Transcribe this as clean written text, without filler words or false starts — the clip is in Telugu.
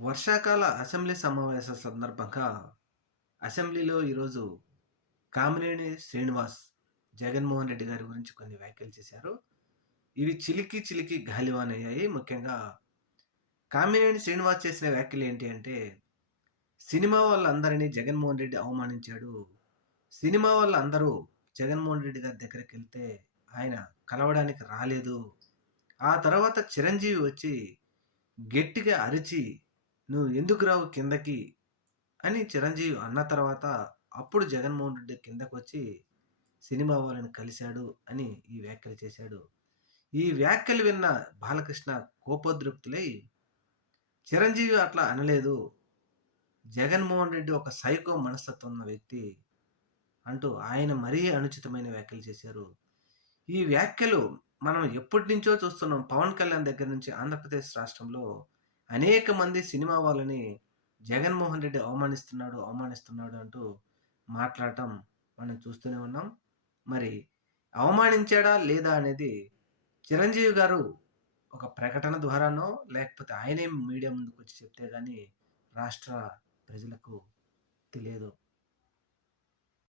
వర్షాకాల అసెంబ్లీ సమావేశాల సందర్భంగా అసెంబ్లీలో ఈరోజు కామినేని శ్రీనివాస్ జగన్మోహన్ రెడ్డి గారి గురించి కొన్ని వ్యాఖ్యలు చేశారు. ఇవి చిలికి చిలికి గాలివానయ్యాయి. ముఖ్యంగా కామినేని శ్రీనివాస్ చేసిన వ్యాఖ్యలు ఏంటి అంటే, సినిమా వాళ్ళందరినీ జగన్మోహన్ రెడ్డి అవమానించాడు. సినిమా వాళ్ళందరూ జగన్మోహన్ రెడ్డి గారి దగ్గరికెళ్తే ఆయన కలవడానికి రాలేదు. ఆ తర్వాత చిరంజీవి వచ్చి గట్టిగా అరిచి, "నువ్వు ఎందుకు రావు కిందకి" అని చిరంజీవి అన్న తర్వాత, అప్పుడు జగన్మోహన్ రెడ్డి కిందకొచ్చి సినిమా వాళ్ళని కలిసాడు అని ఈ వ్యాఖ్యలు చేశాడు. ఈ వ్యాఖ్యలు విన్న బాలకృష్ణ కోపోద్రిక్తులై, చిరంజీవి అట్లా అనలేదు. జగన్మోహన్ రెడ్డి ఒక సైకో మనస్తత్వం ఉన్న వ్యక్తి అంటూ ఆయన మరీ అనుచితమైన వ్యాఖ్యలు చేశారు. ఈ వ్యాఖ్యలు మనం ఎప్పటినుంచో చూస్తున్నాం. పవన్ కళ్యాణ్ దగ్గర నుంచి ఆంధ్రప్రదేశ్ రాష్ట్రంలో అనేక మంది సినిమా వాళ్ళని జగన్మోహన్ రెడ్డి అవమానిస్తున్నాడు, అవమానిస్తున్నాడు అంటూ మాట్లాడటం మనం చూస్తూనే ఉన్నాం. మరి అవమానించాడా లేదా అనేది చిరంజీవి గారు ఒక ప్రకటన ద్వారానో, లేకపోతే ఆయనే మీడియా ముందుకొచ్చి చెప్తే గాని రాష్ట్ర ప్రజలకు తెలియదు.